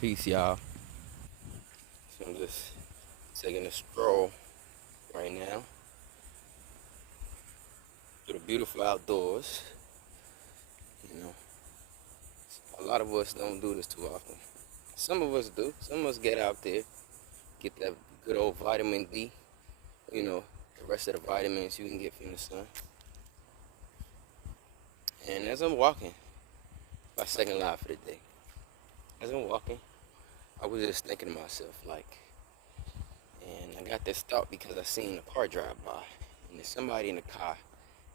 Peace, y'all. So I'm just taking a stroll right now through the beautiful outdoors. You know, a lot of us don't do this too often. Some of us do. Some of us get out there, get that good old vitamin D. You know, the rest of the vitamins you can get from the sun. And as I'm walking, my second live for the day. As I'm walking, I was just thinking to myself, like, and I got this thought because I seen a car drive by, and there's somebody in the car,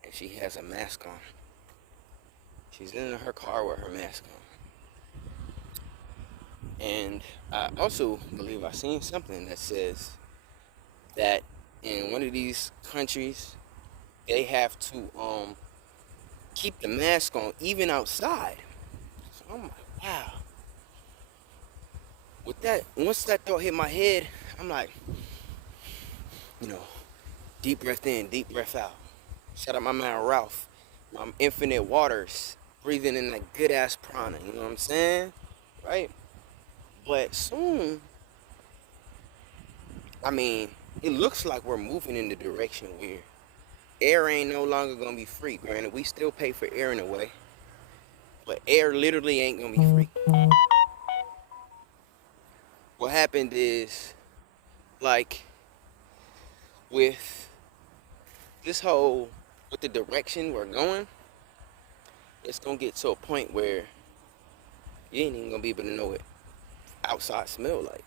and she has a mask on. She's in her car with her mask on. And I also believe I seen something that says that in one of these countries, they have to keep the mask on even outside. So I'm like, wow. With that, once that thought hit my head, I'm like, you know, deep breath in, deep breath out. Shout out my man Ralph, my Infinite Waters, breathing in that good ass prana. You know what I'm saying? Right? But soon, I mean, it looks like we're moving in the direction where air ain't no longer gonna be free. Granted, we still pay for air in a way, but air literally ain't gonna be free. What happened is, like, with this whole, with the direction we're going, it's gonna get to a point where you ain't even gonna be able to know what outside smell like.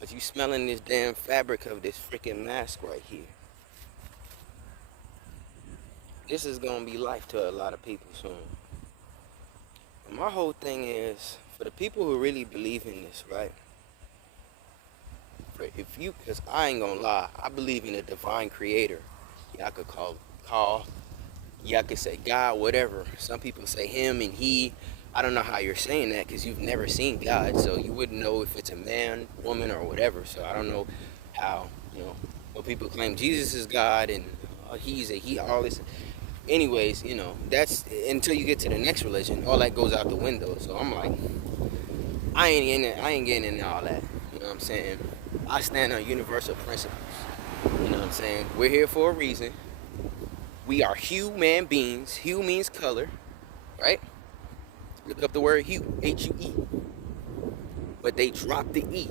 Cause you smelling this damn fabric of this freaking mask right here. This is gonna be life to a lot of people soon. And my whole thing is, for the people who really believe in this, right? Cause I ain't gonna lie, I believe in a divine creator. Y'all could y'all could say God, whatever. Some people say him and he. I don't know how you're saying that because you've never seen God, so you wouldn't know if it's a man, woman, or whatever. So I don't know how, when people claim Jesus is God and he's a he, all this. Anyways, that's until you get to the next religion, all that goes out the window. So I'm like, I ain't getting into all that. You know what I'm saying? I stand on universal principles. You know what I'm saying? We're here for a reason. We are human beings. Hue means color, right? Look up the word hue, H-U-E. But they dropped the E.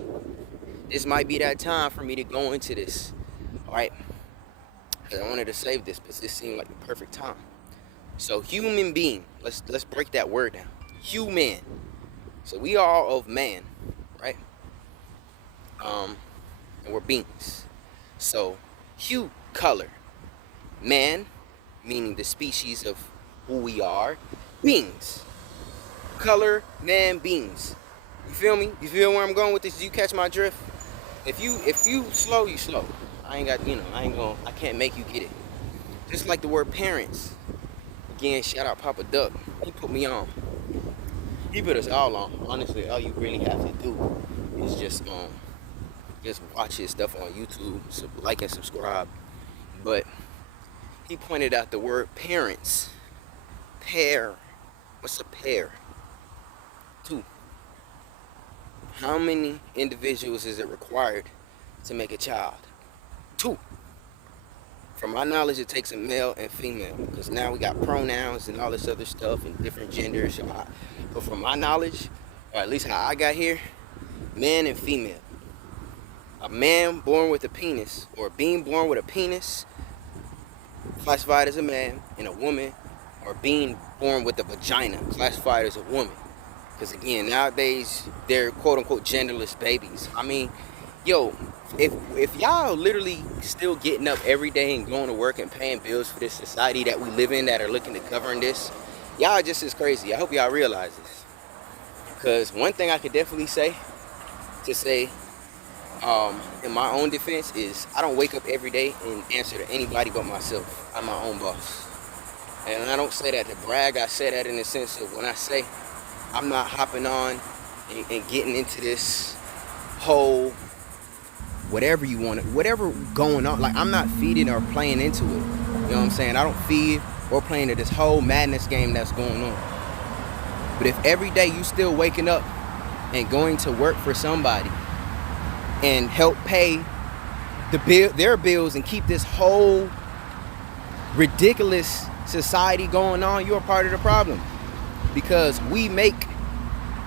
This might be that time for me to go into this, all right? Because I wanted to save this, but this seemed like the perfect time. So human being, let's break that word down. Human. So we are all of man, right? And we're beings. So hue, color. Man, meaning the species of who we are. Beings. Color, man, beings. You feel me? You feel where I'm going with this? Do you catch my drift? If you slow, you slow. I can't make you get it. Just like the word parents. Again, shout out Papa Duck. He put me on. He put us all on. Honestly, all you really have to do is just watch his stuff on YouTube, like and subscribe. But he pointed out the word parents. Pair. What's a pair? Two. How many individuals is it required to make a child? Two. From my knowledge, it takes a male and female, because now we got pronouns and all this other stuff and different genders. But from my knowledge, or at least how I got here, man and female. A man born with a penis, or being born with a penis, classified as a man, and a woman, or being born with a vagina, classified as a woman. Because again, nowadays, they're quote-unquote genderless babies. I mean, if y'all literally still getting up every day and going to work and paying bills for this society that we live in that are looking to govern this, y'all just as crazy. I hope y'all realize this. Because one thing I could definitely say, in my own defense, is I don't wake up every day and answer to anybody but myself. I'm my own boss. And I don't say that to brag. I say that in the sense of when I say I'm not hopping on and getting into this whole whatever you want, whatever going on. Like, I'm not feeding or playing into it. You know what I'm saying? I don't feed or play into this whole madness game that's going on. But if every day you still waking up and going to work for somebody and help pay their bills and keep this whole ridiculous society going on, you're a part of the problem. Because we make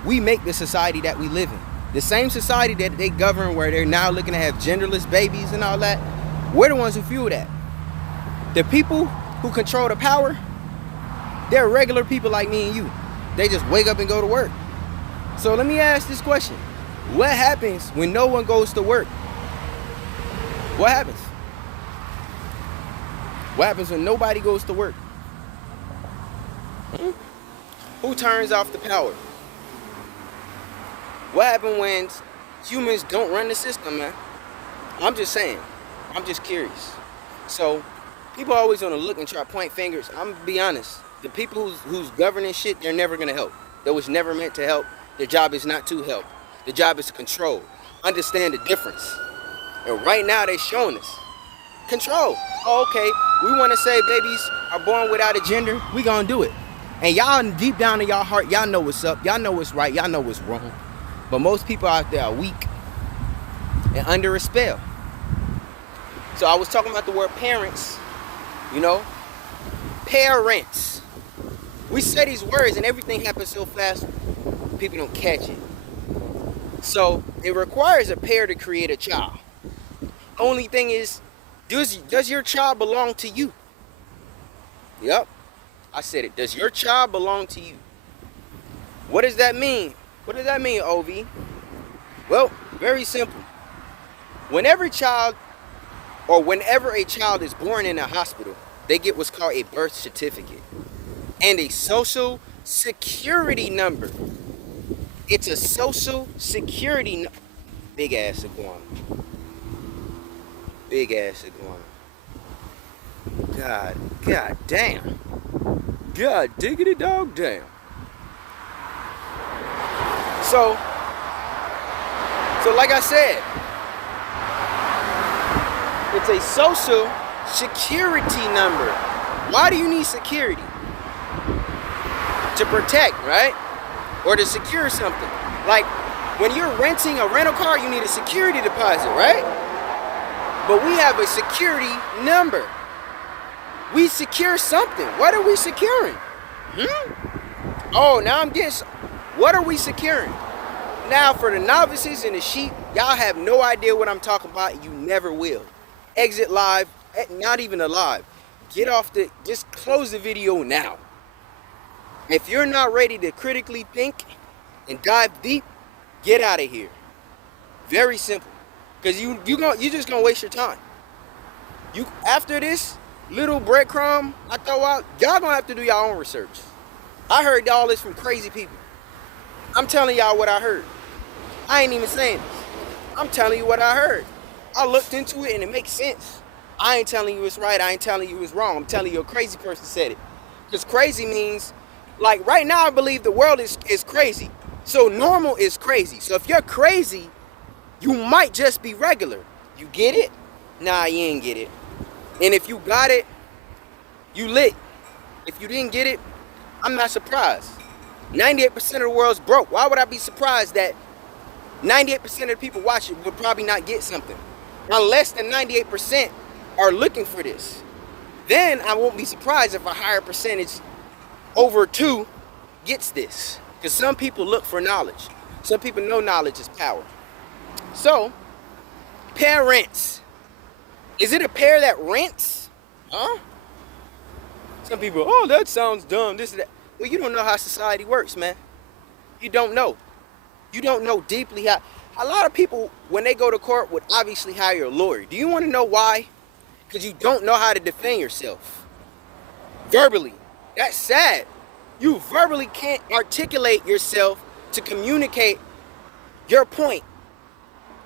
the society that we live in. The same society that they govern, where they're now looking to have genderless babies and all that, we're the ones who fuel that. The people who control the power, they're regular people like me and you. They just wake up and go to work. So let me ask this question. What happens when no one goes to work? What happens? What happens when nobody goes to work? Who turns off the power? What happens when humans don't run the system, man? I'm just saying. I'm just curious. So, people are always on the look and try to point fingers. I'm gonna be honest. The people who's governing shit, they're never gonna help. That was never meant to help. Their job is not to help. The job is to control. Understand the difference. And right now, they're showing us. Control. Oh, okay, we want to say babies are born without a gender. We gonna do it. And y'all, deep down in y'all heart, y'all know what's up. Y'all know what's right. Y'all know what's wrong. But most people out there are weak and under a spell. So I was talking about the word parents. You know, parents. We say these words and everything happens so fast, people don't catch it. So it requires a pair to create a child. Only thing is, does your child belong to you? Yep, I said it. Does your child belong to you? What does that mean? What does that mean, OV? Well, very simple. Whenever a child is born in a hospital, they get what's called a birth certificate and a social security number. It's a social security big ass iguana. Big ass iguana. God damn. God diggity dog damn. So like I said, it's a social security number. Why do you need security? To protect, right? Or to secure something. Like when you're renting a rental car, you need a security deposit, right? But we have a security number. We secure something. What are we securing? Oh, now I'm getting. What are we securing? Now, for the novices and the sheep, y'all have no idea what I'm talking about. You never will. Exit live. Not even alive. Get off just close the video now. If you're not ready to critically think and dive deep, get out of here. Very simple. Because you just gonna waste your time. After this little breadcrumb I throw out, y'all gonna have to do your own research. I heard all this from crazy people. I'm telling y'all what I heard. I ain't even saying this. I'm telling you what I heard. I looked into it and it makes sense. I ain't telling you it's right. I ain't telling you it's wrong. I'm telling you a crazy person said it. Because crazy means, like right now I believe the world is crazy. So normal is crazy. So if you're crazy, you might just be regular. You get it? Nah, you ain't get it. And if you got it, you lit. If you didn't get it, I'm not surprised. 98% of the world's broke. Why would I be surprised that 98% of the people watching would probably not get something? Now, less than 98% are looking for this. Then I won't be surprised if a higher percentage, over 2, gets this. Because some people look for knowledge. Some people know knowledge is power. So, parents. Is it a pair that rents? Huh? Some people, oh, that sounds dumb, this and that. Well, you don't know how society works, man. You don't know. You don't know deeply how. A lot of people, when they go to court, would obviously hire a lawyer. Do you want to know why? Because you don't know how to defend yourself. Verbally. That's sad. You verbally can't articulate yourself to communicate your point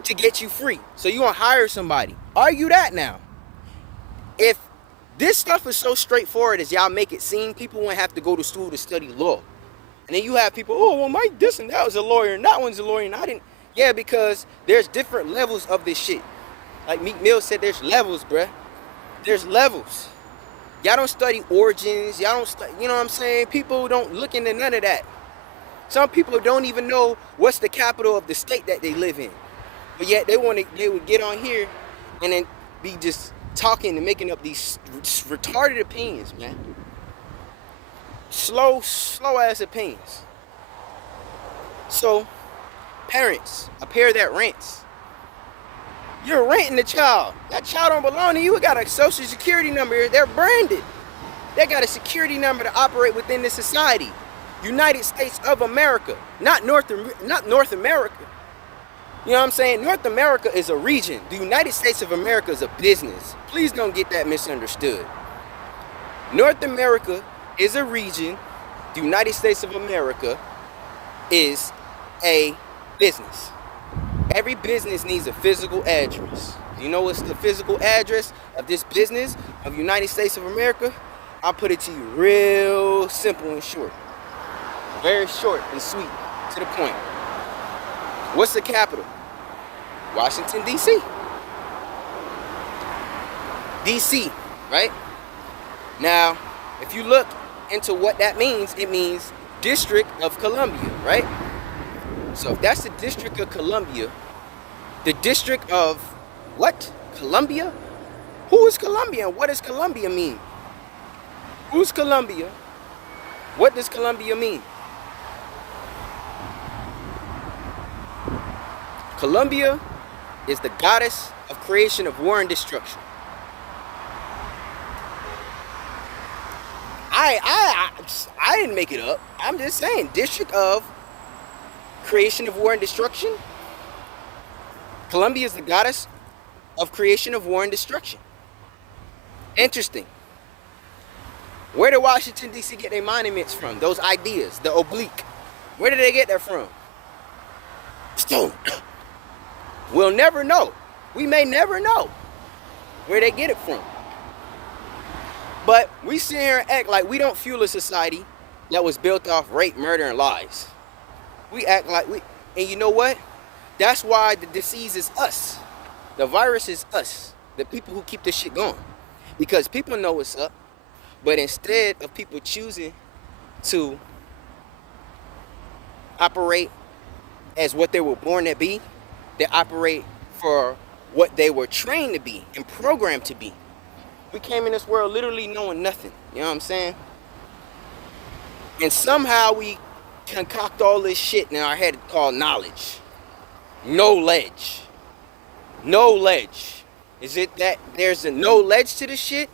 to get you free. So you want to hire somebody. Argue that now. If this stuff is so straightforward as y'all make it seem, people won't have to go to school to study law. And then you have people, oh, well, Mike this and that was a lawyer, and that one's a lawyer, and I didn't. Yeah, because there's different levels of this shit. Like Meek Mill said, there's levels, bruh. There's levels. Y'all don't study origins. Y'all don't study, you know what I'm saying? People don't look into none of that. Some people don't even know what's the capital of the state that they live in. But yet they would get on here and then be just talking and making up these retarded opinions, man. Slow ass opinions. So, parents, a parent that rents. You're renting the child. That child don't belong to you. It got a social security number. They're branded. They got a security number to operate within the society. United States of America, not North America. You know what I'm saying? North America is a region. The United States of America is a business. Please don't get that misunderstood. North America is a region. The United States of America is a business. Every business needs a physical address. You know what's the physical address of this business of United States of America? I'll put it to you real simple and short. Very short and sweet, to the point. What's the capital? Washington, D.C. D.C., right? Now, if you look into what that means, it means District of Columbia, right? So if that's the District of Columbia, the District of what? Columbia? Who is Columbia and what does Columbia mean? Who's Columbia? What does Columbia mean? Columbia is the goddess of creation, of war and destruction. I didn't make it up. I'm just saying, District of creation of war and destruction. Columbia is the goddess of creation of war and destruction. Interesting. Where did Washington, D.C. get their monuments from? Those ideas, the oblique. Where did they get that from? Stone. We'll never know. We may never know where they get it from. But we sit here and act like we don't fuel a society that was built off rape, murder, and lies. We act like and you know what? That's why the disease is us. The virus is us. The people who keep this shit going. Because people know what's up. But instead of people choosing to operate as what they were born to be, they operate for what they were trained to be and programmed to be. We came in this world literally knowing nothing. You know what I'm saying? And somehow we concoct all this shit in our head called knowledge. Knowledge. Knowledge. Is it that there's a no ledge to this shit?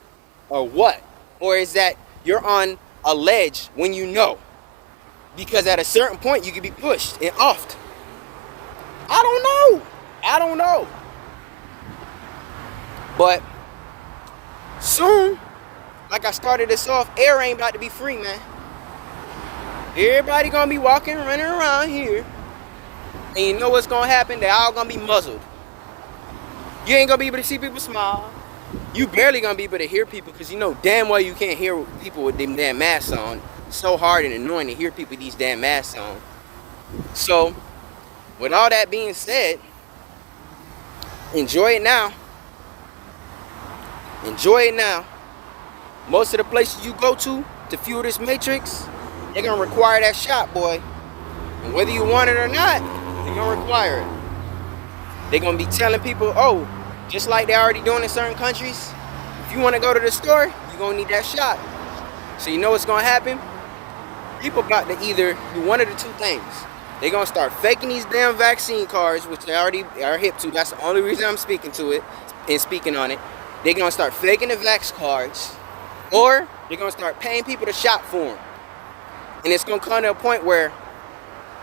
Or what? Or is that you're on a ledge when you know? Because at a certain point you can be pushed and offed. I don't know. But soon, like I started this off, air ain't about to be free, man. Everybody gonna be walking, running around here. And you know what's gonna happen? They're all gonna be muzzled. You ain't gonna be able to see people smile. You barely gonna be able to hear people because you know damn well you can't hear people with them damn masks on. It's so hard and annoying to hear people with these damn masks on. So, with all that being said, enjoy it now. Enjoy it now. Most of the places you go to fuel this matrix, they're gonna require that shot, boy. And whether you want it or not, they're gonna require it. They're gonna be telling people, oh, just like they're already doing in certain countries, if you wanna go to the store, you're gonna need that shot. So you know what's gonna happen? People about to either do one of the two things. They're gonna start faking these damn vaccine cards, which they already are hip to. That's the only reason I'm speaking to it and speaking on it. They're gonna start faking the vax cards, or they're gonna start paying people to shop for them. And it's gonna come to a point where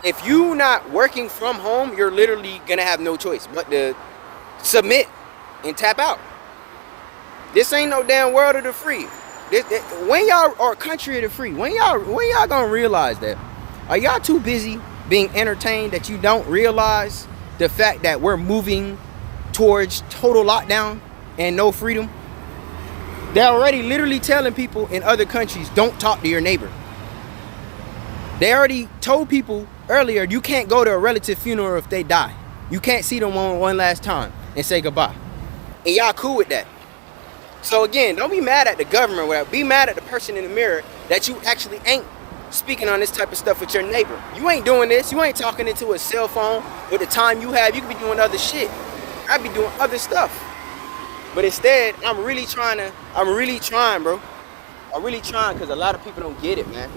if you're not working from home, you're literally gonna have no choice but to submit and tap out. This ain't no damn world of the free. When y'all are a country of the free, when y'all gonna realize that? Are y'all too busy being entertained that you don't realize the fact that we're moving towards total lockdown and no freedom? They're already literally telling people in other countries, don't talk to your neighbor. They already told people earlier, you can't go to a relative funeral if they die. You can't see them one last time and say goodbye. And y'all cool with that. So again, don't be mad at the government. Be mad at the person in the mirror that you actually ain't speaking on this type of stuff with your neighbor. You ain't doing this. You ain't talking into a cell phone with the time you have. You could be doing other shit. I'd be doing other stuff. But instead, I'm really trying, bro. I'm really trying because a lot of people don't get it, man.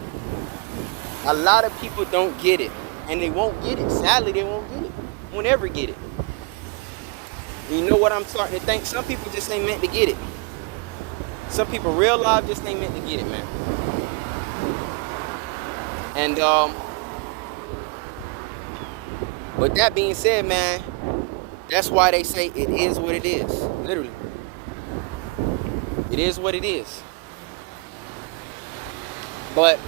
A lot of people don't get it. And they won't get it. Sadly, they won't get it. Won't ever get it. And you know what I'm starting to think? Some people just ain't meant to get it. Some people real life just ain't meant to get it, man. And with that being said, man, that's why they say it is what it is. Literally. It is what it is. But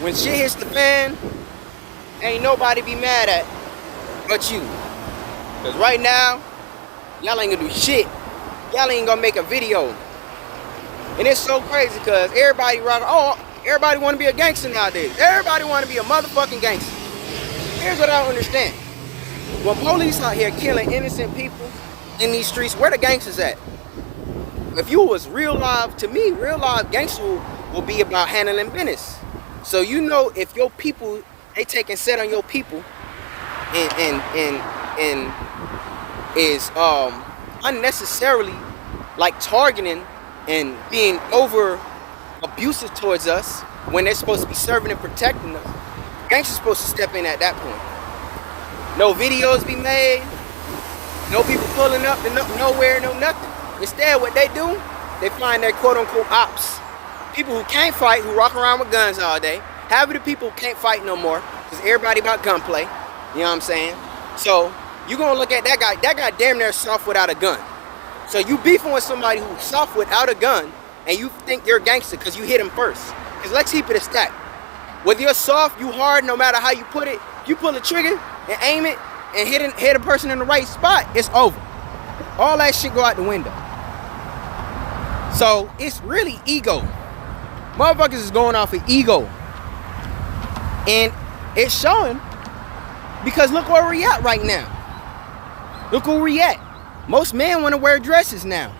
when shit hits the fan, ain't nobody be mad at but you. Because right now, y'all ain't gonna do shit. Y'all ain't gonna make a video. And it's so crazy because everybody want to be a gangster nowadays. Everybody want to be a motherfucking gangster. Here's what I don't understand. When police out here killing innocent people in these streets, where the gangsters at? If you was real live, to me, real live gangster will be about handling business. So you know if your people, they taking set on your people and is unnecessarily like targeting and being over abusive towards us when they're supposed to be serving and protecting us, gangsters supposed to step in at that point. No videos be made, no people pulling up to nowhere, no nothing. Instead, what they do, they find their quote-unquote ops. People who can't fight, who walk around with guns all day. Half of the people can't fight no more because everybody about gunplay. You know what I'm saying? So you gonna look at that guy damn near soft without a gun. So you beefing with somebody who's soft without a gun and you think you're a gangster because you hit him first. Because let's keep it a stack. Whether you're soft, you hard, no matter how you put it, you pull the trigger and aim it and hit a person in the right spot, it's over. All that shit go out the window. So it's really ego. Motherfuckers is going off of ego. And it's showing because look where we at right now. Look where we at. Most men want to wear dresses now.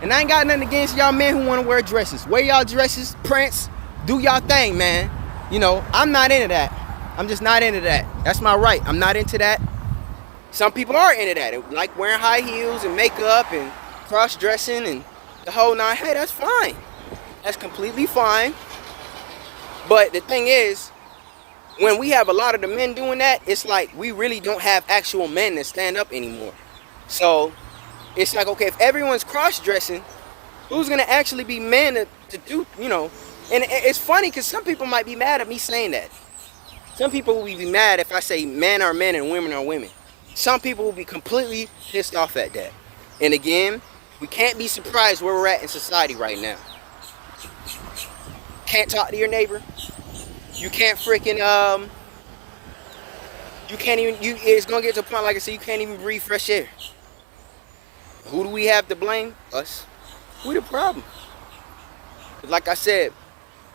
And I ain't got nothing against y'all men who want to wear dresses. Wear y'all dresses, prints, do y'all thing, man. You know, I'm not into that. I'm just not into that. That's my right. I'm not into that. Some people are into that. They like wearing high heels and makeup and cross-dressing and the whole nine. Hey, that's fine. That's completely fine. But the thing is, when we have a lot of the men doing that, it's like we really don't have actual men that stand up anymore. So it's like, okay, if everyone's cross-dressing, who's going to actually be men to do, you know? And it's funny because some people might be mad at me saying that. Some people will be mad if I say men are men and women are women. Some people will be completely pissed off at that. And again, we can't be surprised where we're at in society right now. Can't talk to your neighbor. You can't freaking, you can't even, it's going to get to a point, like I said, you can't even breathe fresh air. Who do we have to blame? Us. We the problem. Like I said,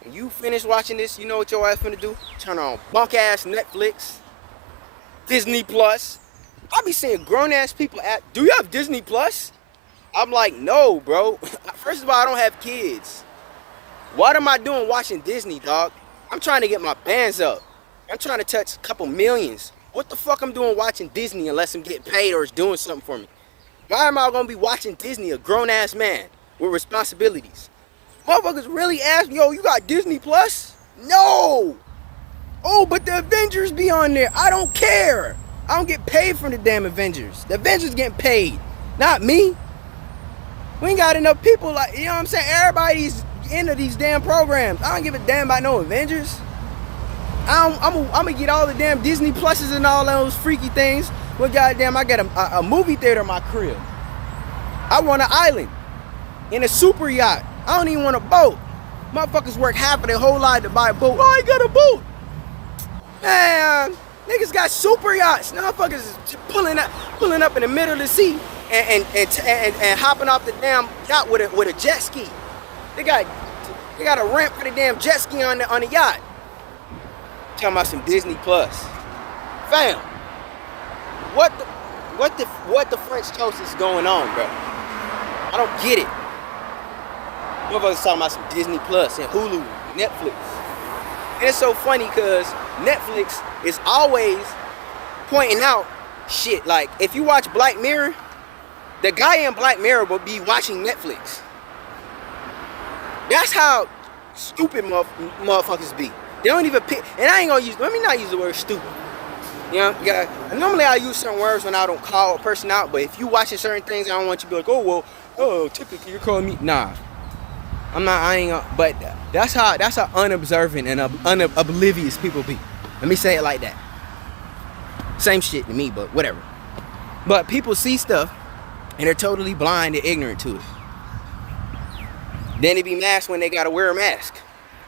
when you finish watching this, you know what your ass finna do? Turn on bunk ass Netflix, Disney Plus. I be seeing grown ass people do you have Disney Plus? I'm like, no, bro. First of all, I don't have kids. What am I doing watching Disney, dog? I'm trying to get my bands up. I'm trying to touch a couple millions. What the fuck I'm doing watching Disney unless I'm getting paid or it's doing something for me? Why am I gonna be watching Disney, a grown ass man with responsibilities? Motherfuckers really ask me, yo, you got Disney Plus? No! Oh, but the Avengers be on there. I don't care. I don't get paid from the damn Avengers. The Avengers getting paid, not me. We ain't got enough people like, you know what I'm saying? Everybody's into these damn programs. I don't give a damn about no Avengers. I'm gonna get all the damn Disney Pluses and all those freaky things. Well, goddamn, I got a movie theater in my crib. I want an island in a super yacht. I don't even want a boat. Motherfuckers work half of their whole life to buy a boat. Oh, I got a boat. Man, niggas got super yachts. Motherfuckers is pulling up in the middle of the sea and hopping off the damn yacht with a jet ski. They got a ramp for the damn jet ski on the yacht. Talking about some Disney Plus. Fam, what the French toast is going on, bro? I don't get it. Motherfuckers talking about some Disney Plus and Hulu, Netflix. And it's so funny because Netflix is always pointing out shit. Like, if you watch Black Mirror, the guy in Black Mirror will be watching Netflix. That's how stupid motherfuckers be. They don't even pick, and I ain't gonna use, let me not use the word stupid. You know, yeah. Normally I use certain words when I don't call a person out, but if you watching certain things, I don't want you to be like, oh, well, oh, typically you're calling me. Nah. I ain't gonna, but that's how unobservant and oblivious people be. Let me say it like that. Same shit to me, but whatever. But people see stuff, and they're totally blind and ignorant to it. Then they be mad when they gotta wear a mask.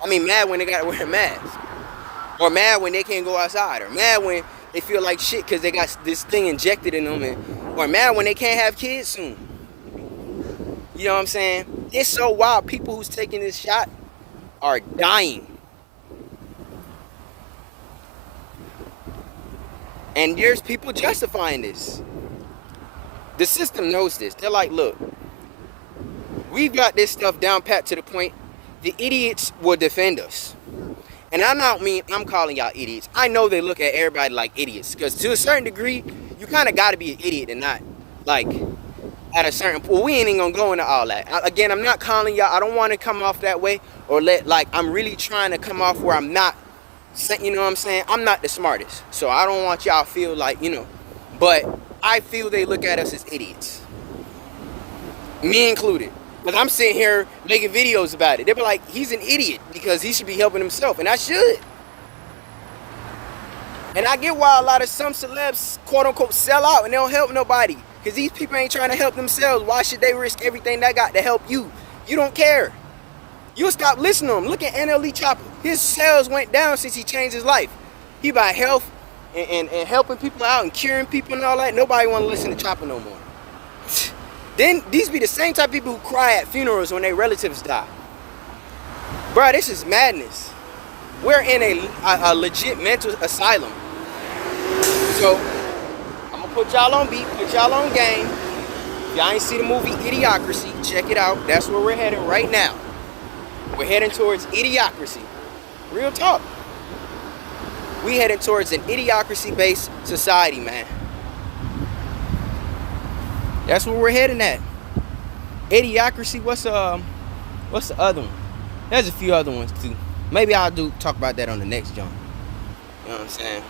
I mean, mad when they gotta wear a mask. Or mad when they can't go outside. Or mad when they feel like shit because they got this thing injected in them. Or mad when they can't have kids soon. You know what I'm saying? It's so wild. People who's taking this shot are dying. And there's people justifying this. The system knows this. They're like, look, we've got this stuff down pat to the point the idiots will defend us. And I'm calling y'all idiots. I know they look at everybody like idiots. Because to a certain degree, you kind of got to be an idiot and not, like, at a certain point. Well, we ain't even going to go into all that. Again, I'm not calling y'all. I don't want to come off that way. Or I'm really trying to come off where I'm not, you know what I'm saying? I'm not the smartest. So I don't want y'all to feel like, you know. But I feel they look at us as idiots. Me included. Because I'm sitting here making videos about it. They be like, he's an idiot because he should be helping himself. And I should. And I get why a lot of some celebs, quote unquote, sell out and they don't help nobody. Because these people ain't trying to help themselves. Why should they risk everything they got to help you? You don't care. You'll stop listening to him. Look at NLE Chopper. His sales went down since he changed his life. He about health and helping people out and curing people and all that. Nobody want to listen to Chopper no more. Then these be the same type of people who cry at funerals when their relatives die. Bro, this is madness. We're in a legit mental asylum. So, I'm going to put y'all on beat, put y'all on game. If y'all ain't see the movie Idiocracy, check it out. That's where we're headed right now. We're heading towards Idiocracy. Real talk. We heading towards an idiocracy-based society, man. That's where we're heading at. Idiocracy. What's the other one? There's a few other ones too. Maybe I'll talk about that on the next jump. You know what I'm saying?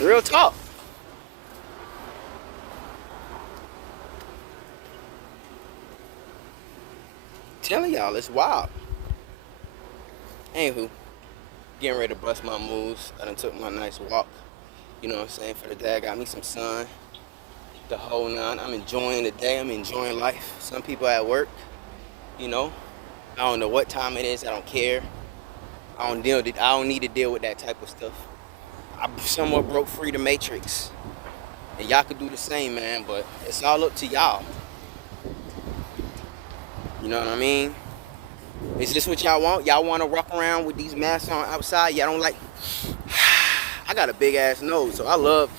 Real talk. Telling y'all, it's wild. Anywho, getting ready to bust my moves. I done took my nice walk. You know what I'm saying? For the day, I got me some sun. The whole nine. I'm enjoying the day. I'm enjoying life. Some people at work, you know. I don't know what time it is. I don't care. I don't need to deal with that type of stuff. I somewhat broke free the matrix. And y'all could do the same, man. But it's all up to y'all. You know what I mean? Is this what y'all want? Y'all want to walk around with these masks on outside? Y'all don't like... I got a big ass nose, so I love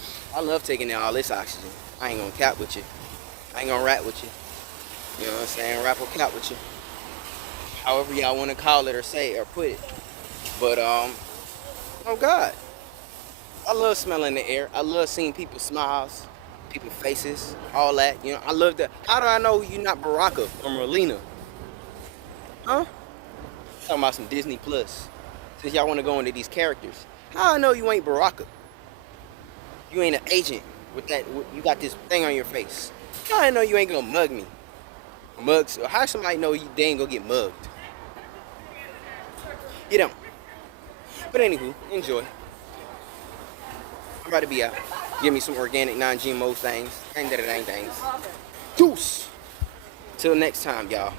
taking in all this oxygen. I ain't gonna cap with you. I ain't gonna rap with you. You know what I'm saying? Rap or cap with you. However y'all wanna call it or say it or put it. But oh God. I love smelling the air. I love seeing people's smiles, people's faces, all that. You know, I love that. How do I know you're not Baraka or Merlina? Huh? Talking about some Disney Plus. Since y'all wanna go into these characters. How I know you ain't Baraka? You ain't an agent with that. You got this thing on your face. How I know you ain't gonna mug me? Mugs. Or how somebody know they ain't gonna get mugged? You don't. But anywho, enjoy. I'm about to be out. Give me some organic, non-GMO things. Things. Deuce. Till next time, y'all.